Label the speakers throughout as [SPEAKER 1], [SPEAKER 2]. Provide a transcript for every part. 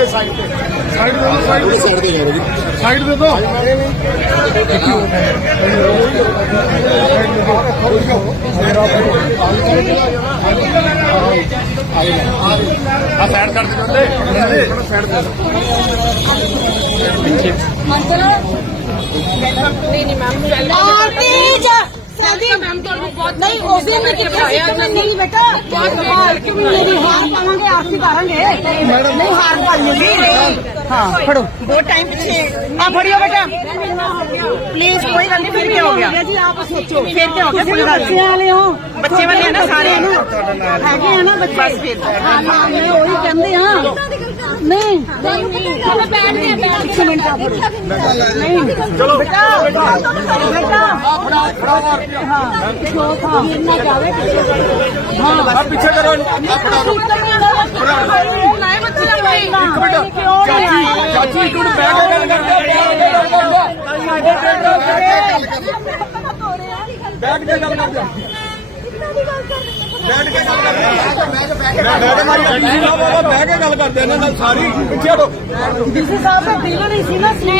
[SPEAKER 1] ਤੇ ਸਾਈਡ ਤੇ।
[SPEAKER 2] ਸਾਈਡ ਦੇ ਦਿਓ ਸਾਈਡ
[SPEAKER 3] ਸਾਈਡ ਤੇ ਕਰੋ ਜੀ
[SPEAKER 2] ਸਾਈਡ ਦੇ ਦਿਓ।
[SPEAKER 1] ਆ ਸਾਈਡ ਕਰ ਦਿਓ ਤੇ ਸਾਈਡ ਤੇ
[SPEAKER 4] ਨਹੀਂ ਨਹੀਂ ਮੈਮ
[SPEAKER 5] ਆਰਤੀ ਜਾ ਸਾਡੀ
[SPEAKER 4] ਮੈਮ ਤੁਹਾਨੂੰ ਬਹੁਤ
[SPEAKER 5] ਨਹੀਂ ਉਸ ਦਿਨ ਨਹੀਂ ਕਿਹਾ ਸੀ ਕਿ ਨਹੀਂ ਬੇਟਾ। ਬਹੁਤ ਮੇਰੀ ਹਾਰ ਪਾਵਾਂਗੇ ਆਰਤੀ ਕਰਾਂਗੇ ਨਹੀਂ ਹਾਰ ਜੀ ਹਾਂ ਫੜੋ। ਦੋ ਟਾਈਮ ਪਿੱਛੇ। ਆ ਫੜਿਓ ਬੇਟਾ। ਪਲੀਜ਼ ਕੋਈ ਗੱਲ ਨਹੀਂ ਫਿਰ ਕੀ ਹੋ ਗਿਆ? ਜੀ ਆਪ ਸੋਚੋ। ਫਿਰ ਕੀ ਹੋ ਗਿਆ? ਕੋਈ ਗੱਲ ਬੱਚੇ ਵਾਲੇ ਹੋ। ਬੱਚੇ ਵਾਲੇ ਆ ਨਾ ਸਾਰੇ। ਹੈਗੇ ਆ ਨਾ ਬੱਚੇ? ਬਸ ਫਿਰ। ਹਾਂ ਹਾਂ ਮੈਂ ਉਹੀ ਕਹਿੰਦੇ ਆ। ਨਹੀਂ
[SPEAKER 4] ਚਲੋ ਬੈਠਦੇ ਆ ਬੈਠ
[SPEAKER 5] ਮਿੰਟ ਆ ਫੜੋ। ਨਹੀਂ। ਚਲੋ। ਬੇਟਾ ਬੇਟਾ।
[SPEAKER 1] ਫੜਾ ਫੜਾ
[SPEAKER 5] ਹਾਂ ਜਾਵੇ ਹਾਂ
[SPEAKER 1] ਆ ਪਿੱਛੇ ਕਰੋ।
[SPEAKER 4] ਲਾਏ ਬੱਚੇ ਆਪਣੇ
[SPEAKER 1] ਇੱਕ ਮਿੰਟ ਚਾਚੀ ਚਾਚੀ ਇੱਕ ਮਿੰਟ ਬੈਠ ਕੇ ਗੱਲ ਕਰਦੇ ਬੈਠ ਕੇ ਗੱਲ ਕਰਦੇ ਬੈਠ ਕੇ ਗੱਲ ਕਰਦੇ ਬੈਠ ਬਹਿ ਕੇ ਗੱਲ ਕਰਦੇ ਇਹਨਾਂ ਨਾਲ ਸਾਰੀ ਪਿੱਛੇ ਹਟੋ।
[SPEAKER 5] ਡੀਸੀ ਸਾਹਿਬ ਦਾ ਦਿਲ ਨਹੀਂ ਸੀ ਨਾ ਸੀ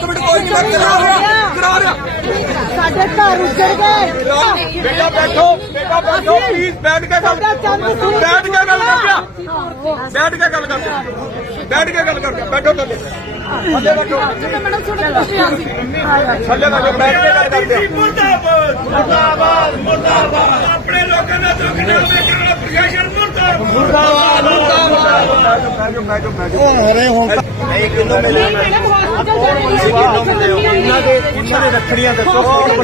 [SPEAKER 1] ਇੱਕ ਮਿੰਟ ਕੋਈ ਨਹੀਂ ਮੈਂ ਕਰਾ ਰਿਹਾ ਕਰਾ ਰਿਹਾ।
[SPEAKER 5] ਸਾਡੇ ਘਰ ਉੱਜੜ ਗਏ
[SPEAKER 1] ਬੇਟਾ ਬੈਠੋ ਬੇਟਾ ਬੈਠੋ ਪਲੀਜ਼ ਬੈਠ ਕੇ ਗੱਲ ਬੈਠ ਕੇ ਗੱਲ ਕਰਦੇ ਬੈਠ ਕੇ ਗੱਲ ਕਰਦੇ ਬੈਠ ਕੇ ਗੱਲ ਕਰਦੇ ਬੈਠੋ ਥੱਲੇ। ਥੱਲੇ ਬੈਠੋ।
[SPEAKER 4] ਮੈਡਮ ਥੋੜਾ ਤੁਸੀਂ ਆ ਸੀ
[SPEAKER 1] ਥੱਲੇ ਬੈਠੋ। ਬੈਠ ਕੇ ਗੱਲ ਕਰਦੇ
[SPEAKER 6] ਮੁਰਦਾਬਾਦ ਮੁਰਦਾਬਾਦ ਮੁਰਦਾਬਾਦ। ਆਪਣੇ ਲੋਕਾਂ ਦਾ ਦੁੱਖ ਨਾ ਵੇਖਣਾ ਪ੍ਰਸ਼ਾਸਨ ਮੁਰਦਾਬਾਦ।
[SPEAKER 3] ਹਰੇ ਹੁਣ
[SPEAKER 1] ਨਹੀਂ ਕਿੰਨੋਂ ਮਿਲੇ
[SPEAKER 4] ਰਹੇ ਹੋ
[SPEAKER 1] ਉਹਨਾਂ ਦੇ ਉਹਨਾਂ ਦੇ ਰੱਖੜੀਆਂ ਦੱਸੋ ਕੌਣ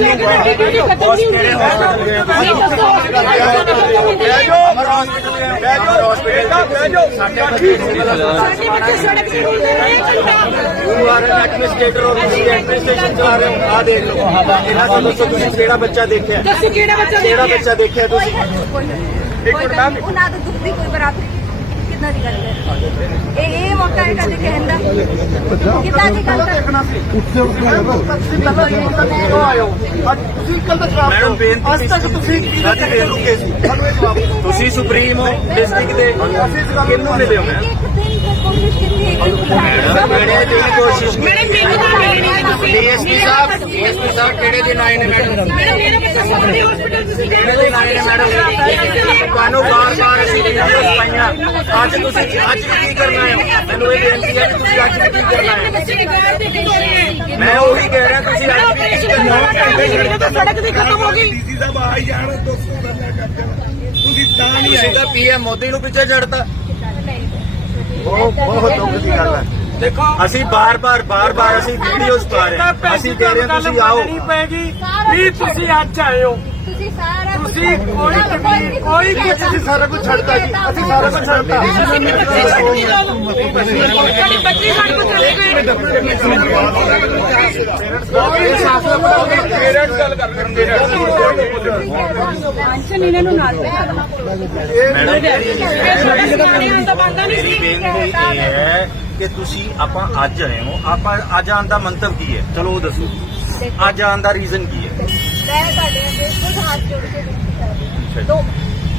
[SPEAKER 4] ਤੋਂ
[SPEAKER 1] ਦੱਸੋ ਤੁਸੀਂ ਕਿਹੜਾ ਬੱਚਾ ਦੇਖਿਆ?
[SPEAKER 4] ਕਿਹੜਾ
[SPEAKER 1] ਕਿਹੜਾ ਬੱਚਾ ਦੇਖਿਆ ਤੁਸੀਂ
[SPEAKER 7] ਇੱਕ ਮਿੰਟ ਮੈਮ। ਉਹਨਾਂ ਦੇ ਦੁੱਖ ਦੀ ਕੋਈ ਬਰਾਬਰੀ ਕਿੰਨਾ ਦੀ ਗੱਲ ਹੈ? ਇਹ ਇਹ ਮੌਕਾ ਹੈ ਕਦੇ ਕਹਿਣ ਦਾ? ਕਿੰਨਾ ਦੀ ਗੱਲ ਹੈ?
[SPEAKER 1] ਮੈਡਮ ਬੇਨਤੀ ਅੱਜ ਤੱਕ ਤੁਸੀਂ ਅੱਜ ਬੇਨਤੀ ਸੀ? ਤੁਸੀਂ ਸੁਪਰੀਮ ਹੋ ਡਿਸਟ੍ਰਿਕਟ ਦੇ। ਕਿੰਨੂੰ ਮਿਲੇ ਹੋ? ਮੈਂ
[SPEAKER 7] ਇੱਕ ਦਿਨ ਦੀ ਕੋਸ਼ਿਸ਼ ਕੀਤੀ ਹੈ?
[SPEAKER 1] ਮੈਡਮ ਦੀ ਕੋਸ਼ਿਸ਼
[SPEAKER 4] ਮੈਡਮ ਮੈਨੂੰ ਤਾਂ ਮਿਲੇ ਨਹੀਂ ਤੁਸੀਂ
[SPEAKER 1] ਡੀਐਸਪੀ ਸਾਹਿਬ ਕਿਹੜੇ ਦਿਨ ਆਏ ਨੇ ਮੈਡਮ
[SPEAKER 4] ਮੈਡਮ ਮੇਰਾ ਬੱਚਾ ਸਾਡੇ ਹਸਪੀਟਲ ਤੁਸੀਂ
[SPEAKER 1] ਕਿਹੜੇ ਦਿਨ ਆਏ ਨੇ ਮੈਡਮ ਤੁਹਾਨੂੰ ਬਾਰ-ਬਾਰ ਅਸੀਂ ਵੀਡੀਓਜ਼ ਪਾਈਆਂ ਅੱਜ ਤੁਸੀਂ ਅੱਜ ਵੀ ਕੀ ਕਰਨਾ ਹੈ ਮੈਨੂੰ ਇਹ ਬੇਨਤੀ ਹੈ ਕਿ ਤੁਸੀਂ ਅੱਜ ਵੀ ਕੀ ਕਰਨਾ ਹੈ
[SPEAKER 4] ਬੱਚੇ ਦੀ ਦੇ ਕੇ ਗਏ
[SPEAKER 1] ਮੈਂ ਉਹੀ ਕਹਿ ਰਿਹਾ ਤੁਸੀਂ ਅੱਜ ਵੀ ਕੀ ਕਰਨਾ ਹੈ
[SPEAKER 4] ਤਾਂ ਸੜਕ ਦੀ ਖਤਮ ਹੋ ਗਈ
[SPEAKER 6] ਡੀਸੀ ਸਾਹਿਬ ਆ ਹੀ ਜਾਣ 200 ਗੱਲਾਂ ਕਰਦੇ ਤੁਸੀਂ ਤਾਂ ਨਹੀਂ ਆਏ
[SPEAKER 1] ਤਾਂ ਪੀਐਮ ਮੋਦੀ ਨੂੰ ਪਿੱਛੇ ਛੱਡਤਾ
[SPEAKER 3] ਬਹੁਤ ਬਹੁਤ ਦੁੱਖ ਦੀ ਗੱਲ ਹੈ
[SPEAKER 1] ਦੇਖੋ ਅਸੀਂ ਬਾਰ-ਬਾਰ ਬਾਰ-ਬਾਰ ਅਸੀਂ ਵੀਡੀਓਜ਼ ਪਾ ਰਹੇ ਹਾਂ। ਅਸੀਂ ਕਹਿ ਰਹੇ ਹਾਂ ਤੁਸੀਂ ਆਓ।
[SPEAKER 6] ਪੈਗੀ। ਵੀ ਤੁਸੀਂ ਅੱਜ ਆਏ ਹੋ?
[SPEAKER 7] ਤੁਸੀਂ ਸਾਰਾ
[SPEAKER 6] ਤੁਸੀਂ ਕੋਈ ਕਮੀ ਕੋਈ ਕੁਝ
[SPEAKER 1] ਅਸੀਂ ਸਾਰਾ ਕੁਝ ਛੱਡਤਾ ਜੀ ਅਸੀਂ ਸਾਰਾ ਕੁਝ ਛੱਡਤਾ
[SPEAKER 4] ਸਾਡੇ ਬੱਚੇ ਸਾਡੇ ਕੋਲ ਚਲੇ ਗਏ
[SPEAKER 1] ਇਹ ਸਾਫ਼ ਪੇਰੈਂਟਸ ਗੱਲ ਕਰ ਰਹੇ
[SPEAKER 5] ਪੈਨਸ਼ਨ ਇਹਨਾਂ ਨੂੰ ਨਾਲ ਬਿਠਾ
[SPEAKER 4] ਸਾਡੇ ਆਉਣ ਦਾ ਬੰਦਾ ਨਹੀਂ ਸੀ
[SPEAKER 1] ਬੇਨਤੀ ਇਹ ਹੈ ਕਿ ਤੁਸੀਂ ਆਪਾਂ ਅੱਜ ਆਏ ਹੋ ਆਪਾਂ ਅੱਜ ਆਉਣ ਦਾ ਮੰਤਵ ਕੀ ਹੈ ਚਲੋ ਉਹ ਦੱਸੋ ਅੱਜ ਆਉਣ ਦਾ ਰੀਜ਼ਨ ਕੀ ਹੈ
[SPEAKER 7] ਮੈਂ ਤੁਹਾਡੇ ਅੱਗੇ ਖੁਦ ਹੱਥ ਜੋੜ ਕੇ ਬੇਨਤੀ ਕਰਦੀ ਹਾਂ। ਦੋ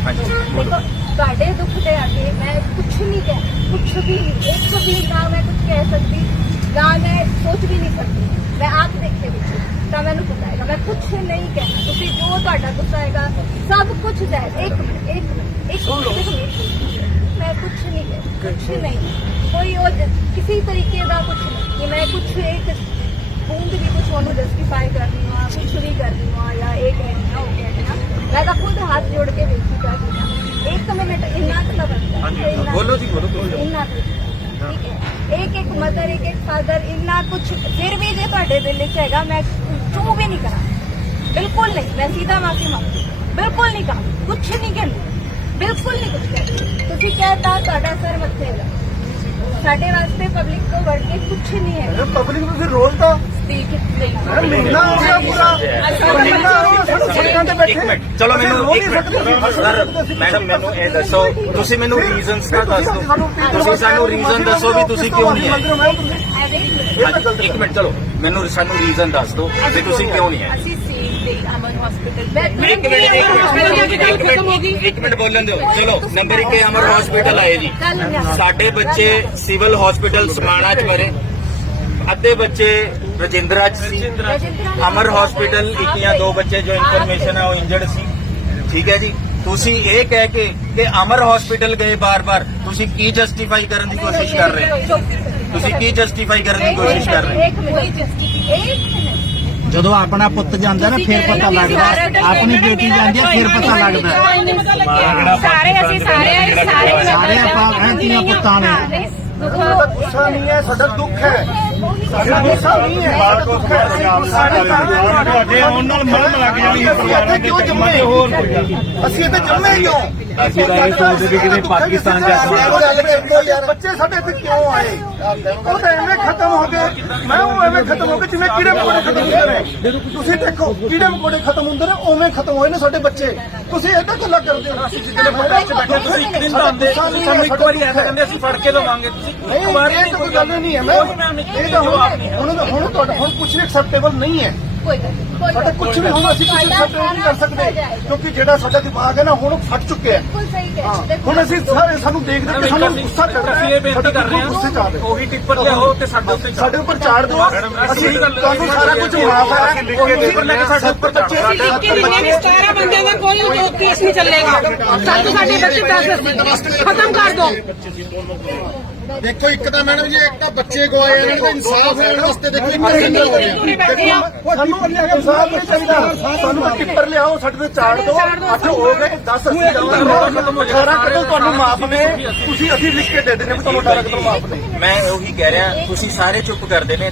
[SPEAKER 1] ਹਾਂਜੀ
[SPEAKER 7] ਦੇਖੋ ਤੁਹਾਡੇ ਦੁੱਖ ਦੇ ਅੱਗੇ ਮੈਂ ਕੁਝ ਨਹੀਂ ਕਹਿ ਕੁਝ ਵੀ ਨਹੀਂ। ਇੱਕ ਵੀ ਨਾ ਮੈਂ ਕੁਝ ਕਹਿ ਸਕਦੀ ਨਾ ਮੈਂ ਸੋਚ ਵੀ ਨਹੀਂ ਸਕਦੀ। ਮੈਂ ਆਪ ਦੇਖੇ ਵਿੱਚ ਤਾਂ ਮੈਨੂੰ ਪਤਾ ਹੈਗਾ। ਮੈਂ ਕੁਝ ਨਹੀਂ ਕਹਿਣਾ। ਤੁਸੀਂ ਜੋ ਤੁਹਾਡਾ ਗੁੱਸਾ ਹੈਗਾ ਸਭ ਕੁਝ ਹੈ। ਇੱਕ ਇੱਕ ਇੱਕ ਮਿੰਟ। ਮੈਂ ਕੁਝ ਨਹੀਂ ਕਹਿ ਕੁਝ ਨਹੀਂ। ਕੋਈ ਉਹ ਜ- ਕਿਸੇ ਤਰੀਕੇ ਦਾ ਕੁਝ ਨਹੀਂ। ਕਿ ਮੈਂ ਕੁਝ ਇੱਕ ਬੂੰਦ ਵੀ ਕੁਝ ਉਹਨੂੰ ਜਸਟੀਫਾਈ ਕਰ ਰਹੀ ਹਾਂ ਕੁਝ ਵੀ ਕਰ ਰਹੀ ਹਾਂ ਜਾਂ ਇੱਕ ਮਿੰਟ ਨਾ ਹੋ ਗਿਆ ਹੈ ਨਾ ਮੈਂ ਤਾਂ ਖੁਦ ਹੱਥ ਜੋੜ ਕੇ ਕਰ ਰਹੀ ਹਾਂ ਇੱਕ ਮਿੰਟ ਇੰਨਾ ਕੁ ਬਣਦਾ
[SPEAKER 1] ਹਾਂਜੀ, ਬੋਲੋ ਜੀ, ਬੋਲੋ, ਬੋਲੋ।
[SPEAKER 7] ਇੰਨਾ ਕੁ। ਠੀਕ ਹੈ। ਇੱਕ ਇੱਕ ਮਦਰ ਇੱਕ ਇੱਕ ਫਾਦਰ ਇੰਨਾ ਕੁਝ ਫਿਰ ਵੀ ਜੇ ਤੁਹਾਡੇ ਦਿਲ ਵਿੱਚ ਹੈਗਾ ਮੈਂ ਚੂ ਵੀ ਨਹੀਂ ਕਰਾਂ। ਬਿਲਕੁਲ ਨਹੀਂ। ਮੈਂ ਸੀਧਾ ਮਾਫੀ ਮੰਗਦੀ ਬਿਲਕੁਲ ਨਹੀਂ ਕਹਾਂ ਕੁਝ ਨਹੀਂ ਕਹਿੰਦੀ। ਬਿਲਕੁਲ ਨਹੀਂ ਕੁਝ ਕਹਿੰਦੀ। ਤੁਸੀਂ ਕਹਿਤਾ ਤੁਹਾਡਾ ਸਰ ਮੱਥੇ ਹੈਗਾ ਸਾਡੇ ਵਾਸਤੇ ਪਬਲਿਕ ਤੋਂ ਵੜ ਕੇ ਕੁਝ ਨਹੀਂ ਹੈ।
[SPEAKER 1] ਪਬਲਿਕ ਨੂੰ ਫਿਰ ਰੋਲ ਤਾਂ
[SPEAKER 7] ਦਿਲ ਕਿਤੇ
[SPEAKER 1] ਮਹੀਨਾ ਹੋ ਗਿਆ ਪੂਰਾ। ਮਹੀਨਾ ਹੋ ਗਿਆ ਸਾਨੂੰ ਸੜਕਾਂ ਤੇ ਬੈਠੇ। ਚਲੋ ਮੈਨੂੰ ਇੱਕ ਮਿੰਟ। ਸਰ ਮੈਡਮ ਮੈਨੂੰ ਇਹ ਦੱਸੋ ਤੁਸੀਂ ਮੈਨੂੰ ਰੀਜ਼ਨਸ ਦਾ ਦੱਸ ਦਿਓ। ਤੁਸੀਂ ਸਾਨੂੰ ਰੀਜ਼ਨ ਦੱਸੋ ਵੀ ਤੁਸੀਂ ਕਿਉਂ ਨਹੀਂ ਆਏ ਇੱਕ ਮਿੰਟ ਚਲੋ। ਮੈਨੂੰ ਸਾਨੂੰ ਰੀਜ਼ਨ ਦੱਸ ਦਿਓ ਵੀ ਤੁਸੀਂ ਕਿਉਂ ਨਹੀਂ ਆਏ ਇੱਕ ਮਿੰਟ ਮਿੰਟ ਇੱਕ ਮਿੰਟ ਇੱਕ ਮਿੰਟ ਬੋਲਣ ਦਿਓ। ਚਲੋ ਨੰਬਰ 1 ਅਮਰ ਹਸਪੀਟਲ ਆਏ ਜੀ। ਸਾਡੇ ਬੱਚੇ ਸਿਵਲ ਹਸਪੀਟਲ ਸਮਾਣਾ ਚ ਮਰੇ ਅੱਧੇ ਬੱਚੇ ਰਜਿੰਦਰਾ ਚ ਸੀ। ਅਮਰ ਹਸਪੀਟਲ ਇੱਕ ਜਾਂ ਦੋ ਬੱਚੇ ਜੋ ਇਨਫੋਰਮੇਸ਼ਨ ਹੈ ਉਹ ਇੰਜਰਡ ਸੀ। ਠੀਕ ਹੈ ਜੀ? ਤੁਸੀਂ ਇਹ ਕਹਿ ਕੇ ਕਿ ਅਮਰ ਹਸਪੀਟਲ ਗਏ ਬਾਰ-ਬਾਰ ਤੁਸੀਂ ਕੀ ਜਸਟੀਫਾਈ ਕਰਨ ਦੀ ਕੋਸ਼ਿਸ਼ ਕਰ ਰਹੇ ਹੋ? ਤੁਸੀਂ ਕੀ ਜਸਟੀਫਾਈ ਕਰਨ ਦੀ ਕੋਸ਼ਿਸ਼ ਕਰ ਰਹੇ ਹੋ?
[SPEAKER 7] ਇੱਕ ਮਿੰਟ ਇੱਕ ਮਿੰਟ।
[SPEAKER 3] ਜਦੋਂ ਆਪਣਾ ਪੁੱਤ ਜਾਂਦਾ ਨਾ ਫਿਰ ਪਤਾ ਲੱਗਦਾ। ਆਪਣੀ ਬੇਟੀ ਜਾਂਦੀ ਹੈ ਫਿਰ ਪਤਾ ਲੱਗਦਾ।
[SPEAKER 4] ਸਾਰੇ ਅਸੀਂ ਸਾਰੇ ਸਾਰੇ
[SPEAKER 3] ਸਾਰੇ ਆਪਾਂ ਰਹਿੰਦੀਆਂ ਪੁੱਤਾਂ ਨੇ।
[SPEAKER 7] ਸਾਡਾ
[SPEAKER 3] ਗੁੱਸਾ ਨਹੀਂ ਹੈ ਸਾਡਾ ਦੁੱਖ ਹੈ। ਸਾਡਾ ਗੁੱਸਾ ਨਹੀਂ ਹੈ ਸਾਡਾ ਦੁੱਖ ਹੈ। ਸਾਡੇ ਤੁਹਾਡੇ ਆਉਣ ਨਾਲ ਮਰਮ ਲੱਗ ਜਾਣੀ ਹੈ ਕਿਉਂ ਜੰਮੇ? ਹੋਰ ਅਸੀਂ ਇੱਥੇ ਜੰਮੇ ਕਿਉਂ? ਅਸੀਂ ਤਾਂ ਇਹ ਸੋਚਦੇ ਵੀ ਕਿਤੇ ਪਾਕਿਸਤਾਨ ਜਾ ਬੱਚੇ ਸਾਡੇ ਇੱਥੇ ਕਿਉਂ ਆਏ। ਉਹ ਤਾਂ ਐਵੇਂ ਖਤਮ ਹੋ ਗਏ। ਮੈਂ ਉਹ ਐਵੇਂ ਖਤਮ ਹੋ ਗਏ ਜਿਵੇਂ ਕੀੜੇ ਮਕੌੜੇ ਖਤਮ ਹੁੰਦੇ ਨੇ। ਤੁਸੀਂ ਦੇਖੋ ਕੀੜੇ ਮਕੌੜੇ ਖਤਮ ਹੁੰਦੇ ਨੇ ਉਵੇਂ ਖਤਮ ਹੋਏ ਨੇ ਸਾਡੇ ਬੱਚੇ। ਤੁਸੀਂ ਐਡਾ ਗੱਲਾਂ ਕਰਦੇ ਹੋ। ਅਸੀਂ ਜਿੱਦਲੇ ਬੈਠੇ ਬੈਠੇ ਤੁਸੀਂ ਇੱਕ ਦਿਨ ਲਾਉਂਦੇ ਸਾਨੂੰ ਇੱਕ ਵਾਰੀ ਐਸਾ ਕਹਿੰਦੇ ਅਸੀਂ ਫੜ ਕੇ ਲਵਾਂਗੇ। ਤੁਸੀਂ ਨਹੀਂ ਇਹ ਤਾਂ ਕੋਈ ਗੱਲ ਨਹੀਂ ਹੈ। ਮੈਂ ਇਹ ਤਾਂ ਹੁਣ ਹੁਣ ਹੁਣ ਤੁਹਾਡਾ ਹੁਣ ਕੁਝ ਵੀ ਐਕਸੈਪਟੇਬਲ ਨਹੀਂ ਹੈ।
[SPEAKER 7] ਕੋਈ ਗੱਲ ਨਹੀਂ, ਕੋਈ
[SPEAKER 3] ਸਾਡਾ
[SPEAKER 7] ਗੱਲ
[SPEAKER 3] ਕੁਝ ਵੀ ਹੁਣ ਅਸੀਂ ਕੁਝ ਐਕਸੈਪਟੇਬਲ ਨਹੀਂ ਕਰ ਸਕਦੇ ਕਿਉਂਕਿ ਜਿਹੜਾ ਸਾਡਾ ਦਿਮਾਗ ਹੈ ਨਾ ਹੁਣ ਫਟ ਚੁੱਕਿਆ ਹੈ।
[SPEAKER 7] ਬਿਲਕੁਲ ਸਹੀ ਕਹਿ
[SPEAKER 3] ਹਾਂ,
[SPEAKER 7] ਦੇਖੋ
[SPEAKER 3] ਹੁਣ ਅਸੀਂ ਸਾਰੇ ਸਾਨੂੰ ਦੇਖ ਦੇਖ ਕੇ ਸਾਨੂੰ ਗੁੱਸਾ ਚੜ ਰਿਹਾ ਹੈ ਬੇਨਤੀ ਕਰ ਰਹੇ ਹਾਂ ਕਰ ਰਹੇ ਉਹੀ ਟਿੱਪਰ ਲਿਆਓ ਤੇ ਸਾਡੇ ਉੱਤੇ ਸਾਡੇ ਉੱਪਰ ਚਾੜ ਦਿਓ। ਅਸੀਂ ਤੁਹਾਨੂੰ ਸਾਰਾ ਕੁਝ ਮਾਫ ਹੈ ਅਸੀਂ ਲਿਖ ਕੇ ਦੇ ਦਿੰਦੇ ਹਾਂ ਸਾਡੇ ਉੱਪਰ ਬੱਚੇ
[SPEAKER 5] ਕਿ ਜਿੰਨੇ ਵੀ 17 ਬੰਦਿਆਂ ਦਾ ਕੋਈ ਉਹ ਕੇਸ ਨਹੀਂ ਚੱਲੇਗਾ। ਸਾਨੂੰ ਸਾਡੇ ਬੱਚੇ ਦੱਸ ਖਤਮ ਕਰ ਦੋ
[SPEAKER 2] ਦੇਖੋ ਇੱਕ ਤਾਂ ਮੈਡਮ ਜੀ ਇੱਕ ਤਾਂ ਬੱਚੇ ਗਵਾਏ ਇਹਨਾਂ ਦਾ ਇਨਸਾਫ ਹੋਣ ਵਾਸਤੇ ਦੇਖੋ ਇੱਕ ਸਿੰਗਲ ਹੋ ਗਿਆ
[SPEAKER 3] ਸਾਨੂੰ ਇਨਸਾਫ ਨਹੀਂ ਚਾਹੀਦਾ। ਸਾਨੂੰ ਟਿੱਪਰ ਲਿਆਓ ਸਾਡੇ ਤੇ ਚਾੜ ਦਿਓ। ਅੱਠ ਹੋ ਗਏ 10 ਅਸੀਂ ਜਾਵਾਂਗੇ। 18 ਕਦੋਂ ਤੁਹਾਨੂੰ ਮਾਫ ਨੇ। ਤੁਸੀਂ ਅਸੀਂ ਲਿਖ ਕੇ ਦੇ ਦਿੰਦੇ ਵੀ ਤੁਹਾਨੂੰ 18 ਕਦੋਂ ਮਾਫ ਨੇ।
[SPEAKER 1] ਮੈਂ ਉਹੀ ਕਹਿ ਰਿਹਾ ਤੁਸੀਂ ਸਾਰੇ ਚੁੱਪ ਕਰਦੇ ਨੇ।